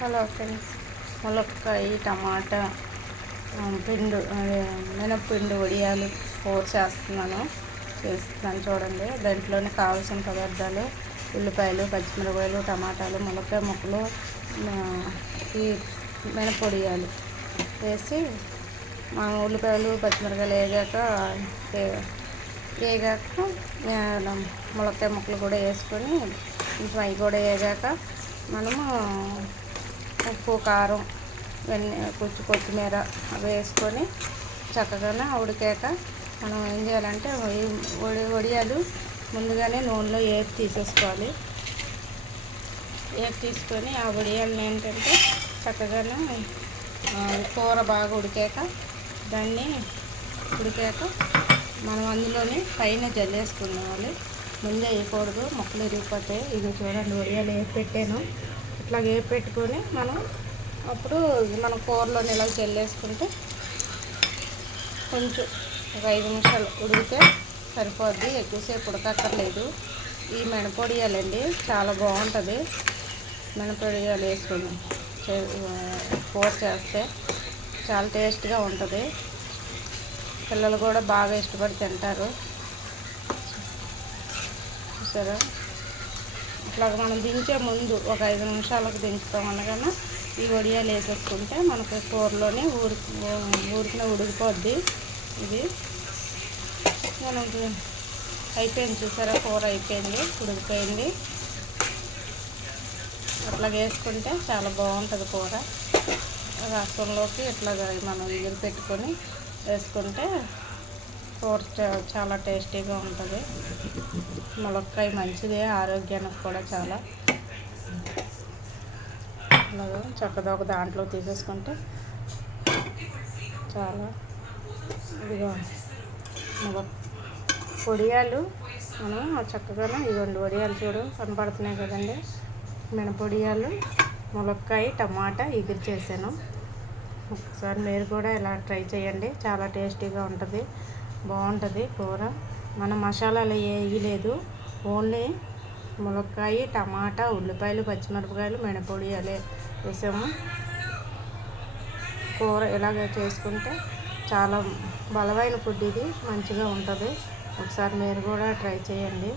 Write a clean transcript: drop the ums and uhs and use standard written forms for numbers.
Hello friends, ములక్కాయ టమాటా పిండి మినప్పిండి వడియాలు కూర చేస్తున్నాను చూడండి. దాంట్లోనే కావాల్సిన పదార్థాలు ఉల్లిపాయలు, పచ్చిమిరపకాయలు, టమాటాలు, ములక్కాయ ముక్కలు, ఈ మినపొడియాలు వేసి మనం ఉల్లిపాయలు పచ్చిమిరపకాయలు వేగాక ములక్కాయ ముక్కలు కూడా వేసుకొని కొంచెం అవి కూడా వేగాక మనము ఉప్పు, కారం, కొంచెం కొత్తిమీర అవి వేసుకొని చక్కగా ఉడికాక మనం ఏం చేయాలంటే వడియాలు ముందుగానే నూనెలో వేపి తీసేసుకోవాలి. వేపి తీసుకొని ఆ వడియాలను ఏంటంటే చక్కగా కూర బాగా ఉడికాక మనం అందులోని పైన జల్లేసుకునేవాలి. ముందే వేయకూడదు, మొక్కలు ఇరిగిపోతాయి. ఇది చూడండి, వడియాలు వేపి పెట్టాను. ఇట్లా వేపి పెట్టుకొని అప్పుడు మనం కూరలో ఇలా జల్లేసుకుంటే కొంచెం ఒక 5 నిమిషాలు ఉడికితే సరిపోద్ది. ఎక్కువసేపు ఉడకక్కర్లేదు. ఈ మినపొడియాలండి చాలా బాగుంటుంది. మినపొడియాలు వేసుకొని కూర చేస్తే చాలా టేస్ట్గా ఉంటుంది. పిల్లలు కూడా బాగా ఇష్టపడి తింటారు. చూసారా, ఇట్లాగ మనం దించే ముందు ఒక 5 నిమిషాలకు దించుతాం అనగానే ఈ వడియాలు వేసేసుకుంటే మనకి కూరలోనే ఊరికినే ఉడికిపోద్ది. ఇది మనకి అయిపోయింది. చూసారా, కూర అయిపోయింది, ఉడికిపోయింది. అట్లా వేసుకుంటే చాలా బాగుంటుంది కూర. రసంలోకి ఇట్లాగా మనం ఎగురు పెట్టుకొని వేసుకుంటే కూర చాలా టేస్టీగా ఉంటుంది. ములక్కాయ మంచిదే, ఆరోగ్యానికి కూడా చాలా. చక్కగా ఒక దాంట్లో తీసేసుకుంటే చాలా. ఇదిగో పొడియాలు మనం చక్కగా ఇదిగోండి, వడియాలు చూడు కనపడుతున్నాయి కదండి. మినపొడియాలు, ములక్కాయ, టమాటా ఎగురు చేశాను. ఒకసారి మీరు కూడా ఇలా ట్రై చేయండి. చాలా టేస్టీగా ఉంటుంది, బాగుంటుంది కూర. మన మసాలాలు వేయలేదు, ఓన్లీ ములక్కాయ, టమాటా, ఉల్లిపాయలు, పచ్చిమిరపకాయలు, మినపొడియాలే వేసాము. కూర ఇలాగ చేసుకుంటే చాలా బలమైన ఫుడ్, ఇది మంచిగా ఉంటుంది. ఒకసారి మీరు కూడా ట్రై చేయండి.